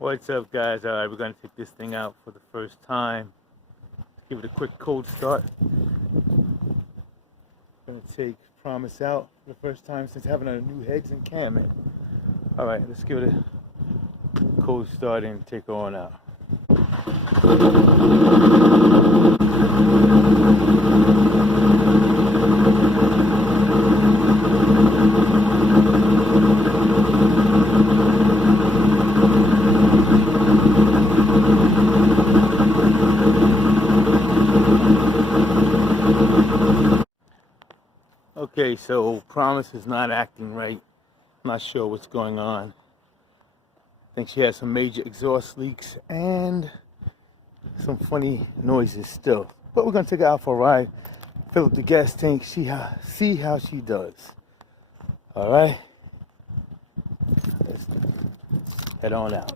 What's up, guys? Alright, we're gonna take this thing out for the first time. Give it a quick cold start. Gonna take Promise out for the first time since having our new heads and cam in. Alright, let's give it a cold start and take her on out. Okay, so Promise is not acting right. I'm not sure what's going on. I think she has some major exhaust leaks and some funny noises still. But we're gonna take her out for a ride, fill up the gas tank, see how she does. All right, let's head on out.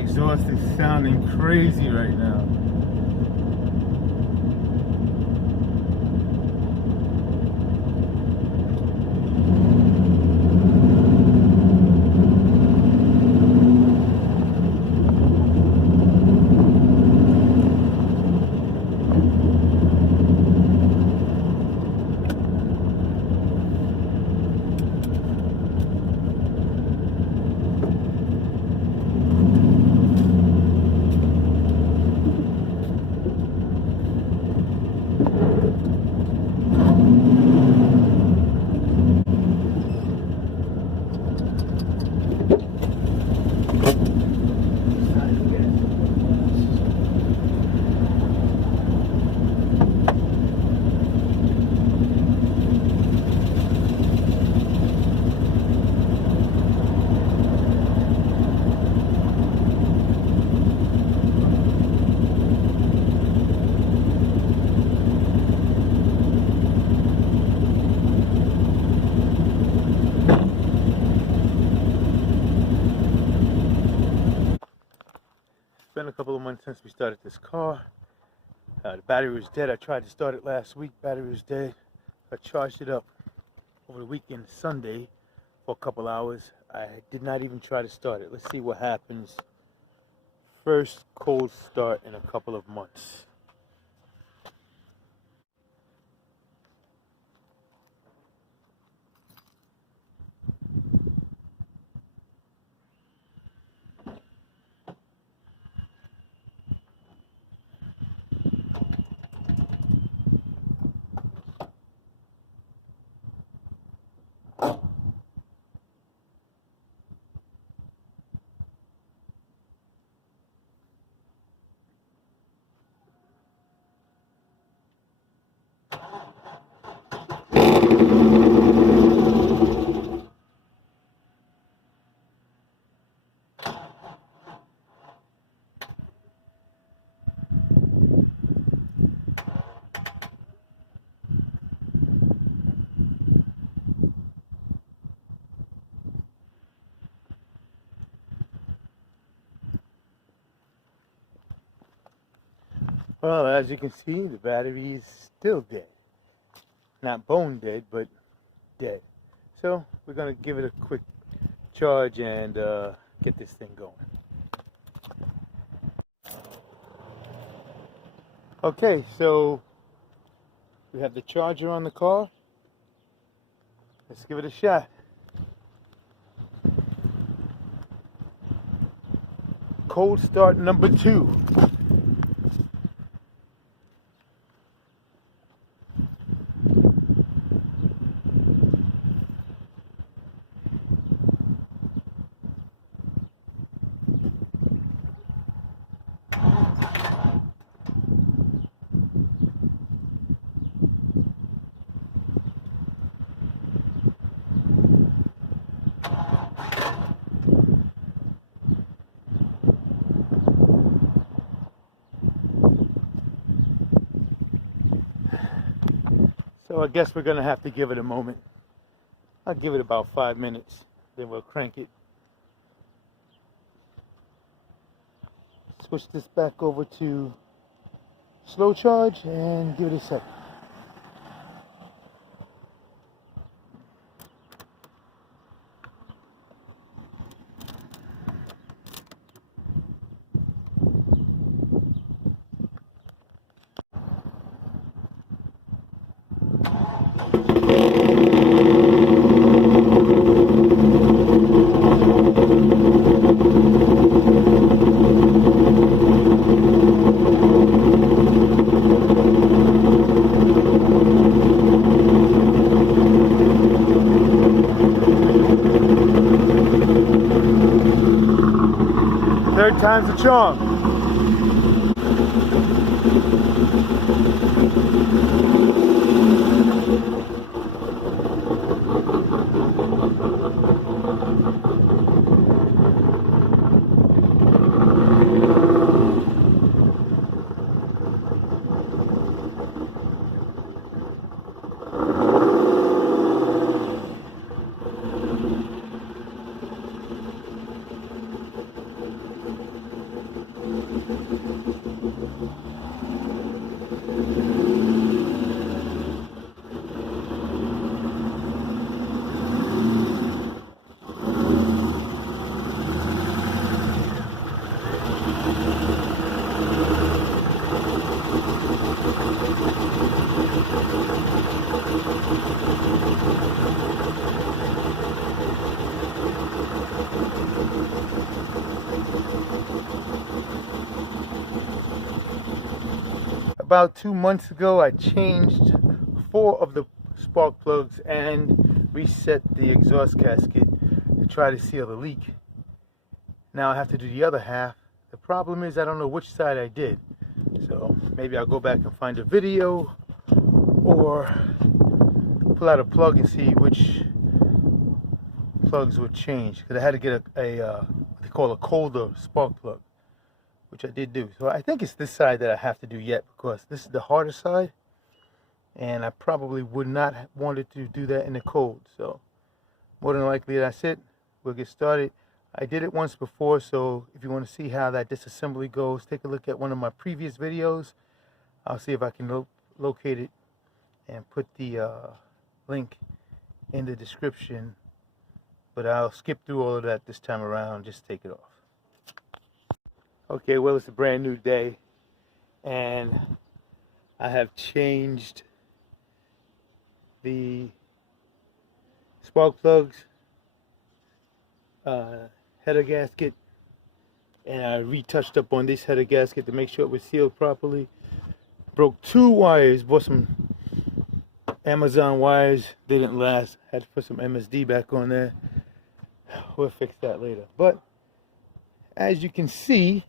Exhaust is sounding crazy right now. It's been a couple of months since we started this car. The battery was dead. I tried to start it last week. Battery was dead. I charged it up over the weekend, Sunday, for a couple hours. I did not even try to start it. Let's see what happens. First cold start in a couple of months. Well, as you can see, the battery is still dead. Not bone dead, but dead. So we're gonna give it a quick charge and get this thing going. Okay, so we have the charger on the car. Let's give it a shot. Cold start number 2. So I guess we're gonna have to give it a moment. I'll give it about 5 minutes, then we'll crank it. Switch this back over to slow charge and give it a second. Third time's a charm. About 2 months ago, I changed 4 of the spark plugs and reset the exhaust casket to try to seal the leak. Now I have to do the other half. The problem is I don't know which side I did. So maybe I'll go back and find a video or pull out a plug and see which plugs would change. Because I had to get what they call a colder spark plug, which I did do. So I think it's this side that I have to do yet, because this is the harder side, and I probably would not have wanted to do that in the cold. So more than likely that's it. We'll get started. I did it once before, so if you want to see how that disassembly goes, take a look at one of my previous videos. I'll see if I can locate it and put the link in the description, but I'll skip through all of that this time around. Just take it off. Okay, well, it's a brand new day, and I have changed the spark plugs, header gasket, and I retouched up on this header gasket to make sure it was sealed properly. Broke 2 wires, bought some Amazon wires, they didn't last. Had to put some MSD back on there. We'll fix that later. But as you can see,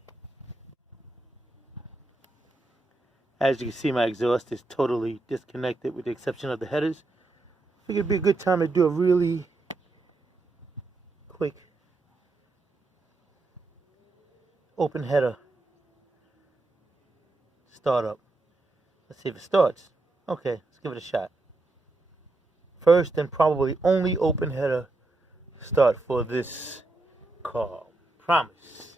my exhaust is totally disconnected with the exception of the headers. I think it'd be a good time to do a really quick open header startup. Let's see if it starts. Okay, let's give it a shot. First and probably only open header start for this car. Promise.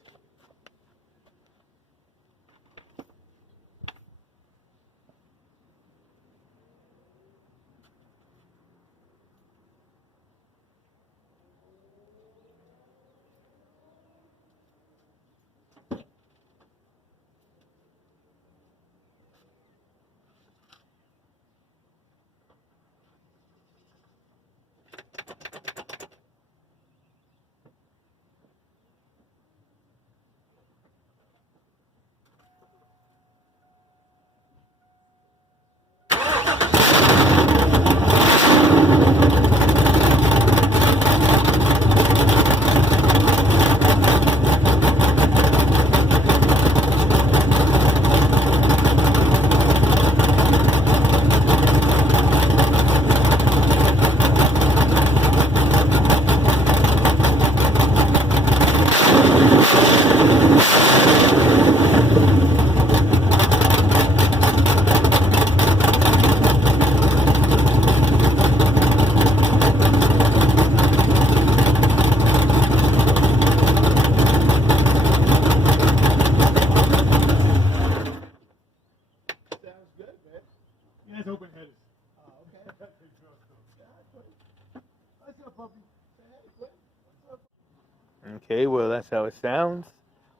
Okay, well, that's how it sounds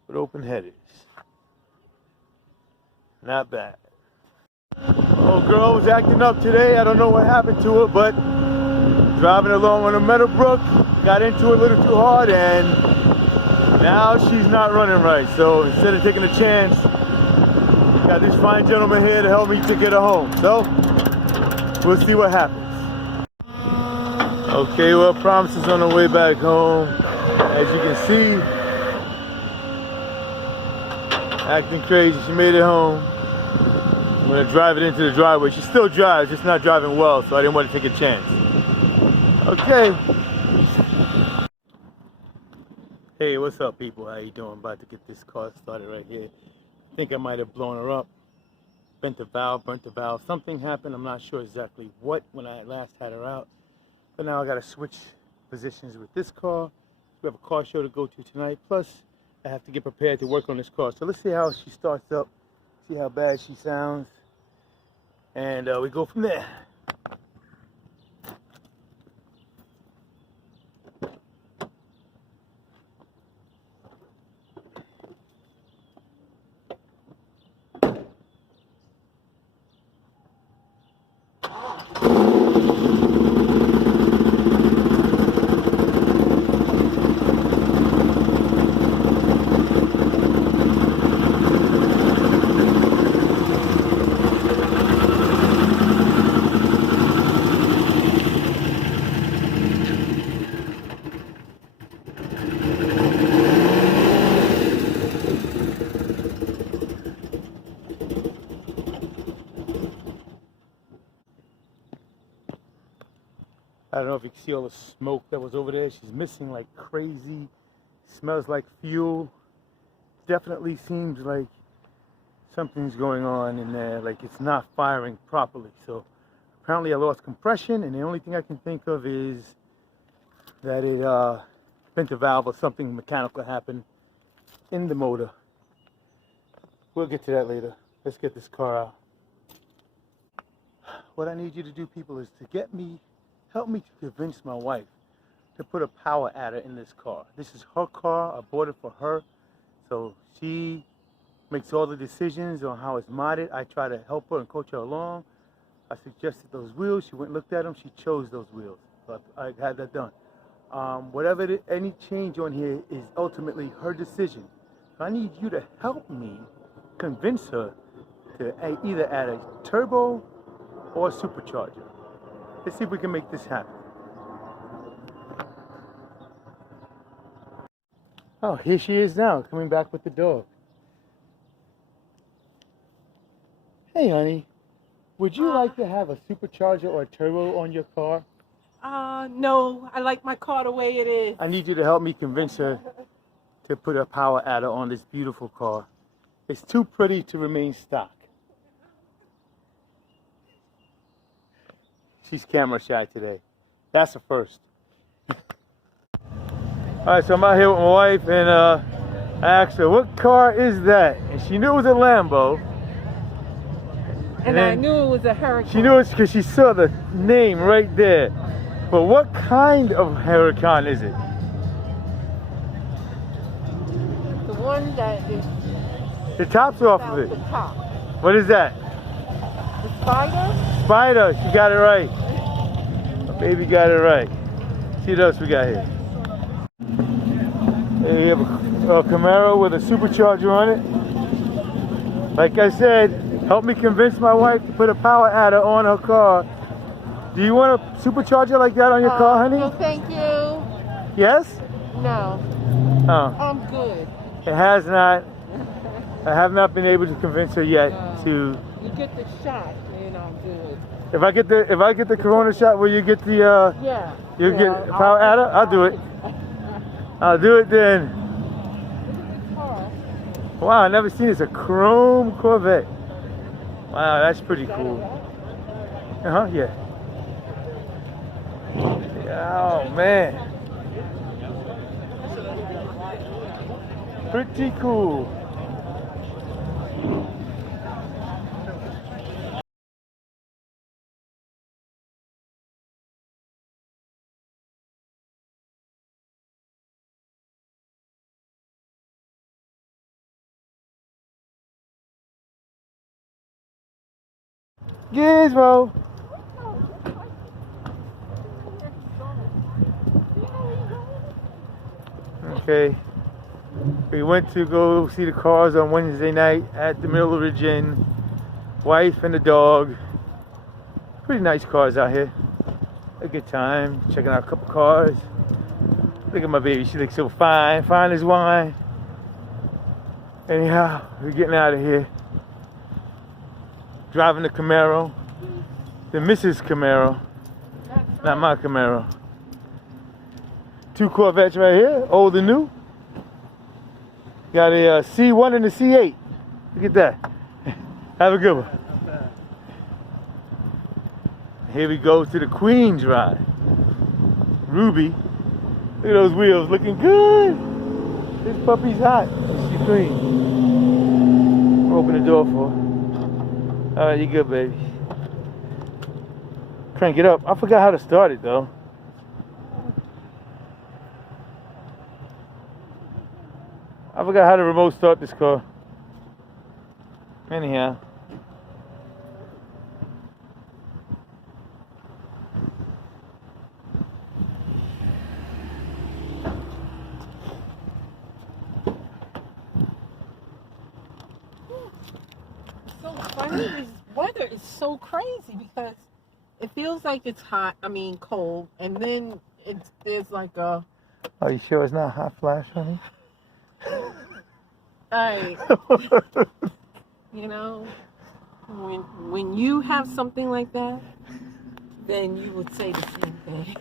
with open headers. Not bad. Oh, girl was acting up today. I don't know what happened to her, but driving along on a Meadowbrook, got into it a little too hard, and now she's not running right. So instead of taking a chance, got this fine gentleman here to help me to get her home. So we'll see what happens. Okay, well, Promise is on her way back home. As you can see, acting crazy. She made it home. I'm gonna drive it into the driveway. She still drives, just not driving well, so I didn't want to take a chance. Okay. Hey, what's up, people? How you doing? About to get this car started right here. I think I might have blown her up. Bent the valve, burnt the valve. Something happened. I'm not sure exactly what when I last had her out. But now I got to switch positions with this car. We have a car show to go to tonight. Plus, I have to get prepared to work on this car. So let's see how she starts up. See how bad she sounds. And we go from there. I don't know if you can see all the smoke that was over there. She's missing like crazy. Smells like fuel. Definitely seems like something's going on in there, like it's not firing properly. So apparently I lost compression, and the only thing I can think of is that it bent a valve or something mechanical happened in the motor. We'll get to that later. Let's get this car out. What I need you to do, people, is to help me to convince my wife to put a power adder in this car. This is her car. I bought it for her. So she makes all the decisions on how it's modded. I try to help her and coach her along. I suggested those wheels. She went and looked at them. She chose those wheels. So I had that done. Any change on here is ultimately her decision. So I need you to help me convince her to either add a turbo or a supercharger. Let's see if we can make this happen. Oh, here she is now, coming back with the dog. Hey, honey, would you like to have a supercharger or a turbo on your car? No, I like my car the way it is. I need you to help me convince her to put a power adder on this beautiful car. It's too pretty to remain stock. She's camera shy today. That's a first. Alright, so I'm out here with my wife, and I asked her, what car is that? And she knew it was a Lambo. And I knew it was a Huracan. She knew it because she saw the name right there. But what kind of Huracan is it? The one that is... The top's off of it. The top. What is that? The Spider? Spider, she got it right. My baby got it right. See what else we got here. Here we have a Camaro with a supercharger on it. Like I said, help me convince my wife to put a power adder on her car. Do you want a supercharger like that on your car, honey? No, thank you. Yes? No. Oh. I'm good. It has not. I have not been able to convince her yet to. You get the shot, and I'm good. If I get the Corona shot, will you get the Yeah. You get a power adder? I'll do it. I'll do it then. Wow, I never seen this. A chrome Corvette. Wow, that's pretty cool. Yeah. Oh man. Pretty cool. Gizmo. Okay. We went to go see the cars on Wednesday night at the Middle Ridge Inn. Wife and the dog. Pretty nice cars out here. A good time. Checking out a couple cars. Look at my baby. She looks so fine. Fine as wine. Anyhow, we're getting out of here. Driving the Camaro. The Mrs. Camaro. Not my Camaro. 2 Corvettes right here. Old and new. Got a C1 and a C8. Look at that. Have a good one. Here we go to the Queen's ride. Ruby. Look at those wheels, looking good. This puppy's hot. She's clean. Open the door for her. All right, you good, baby. Crank it up. I forgot how to start it, though. I forgot how to remote start this car. Anyhow. So funny, this weather is so crazy because it feels like it's hot, cold, and then there's like a... Are you sure it's not hot flash, honey? Alright. You know, when you have something like that, then you would say the same thing.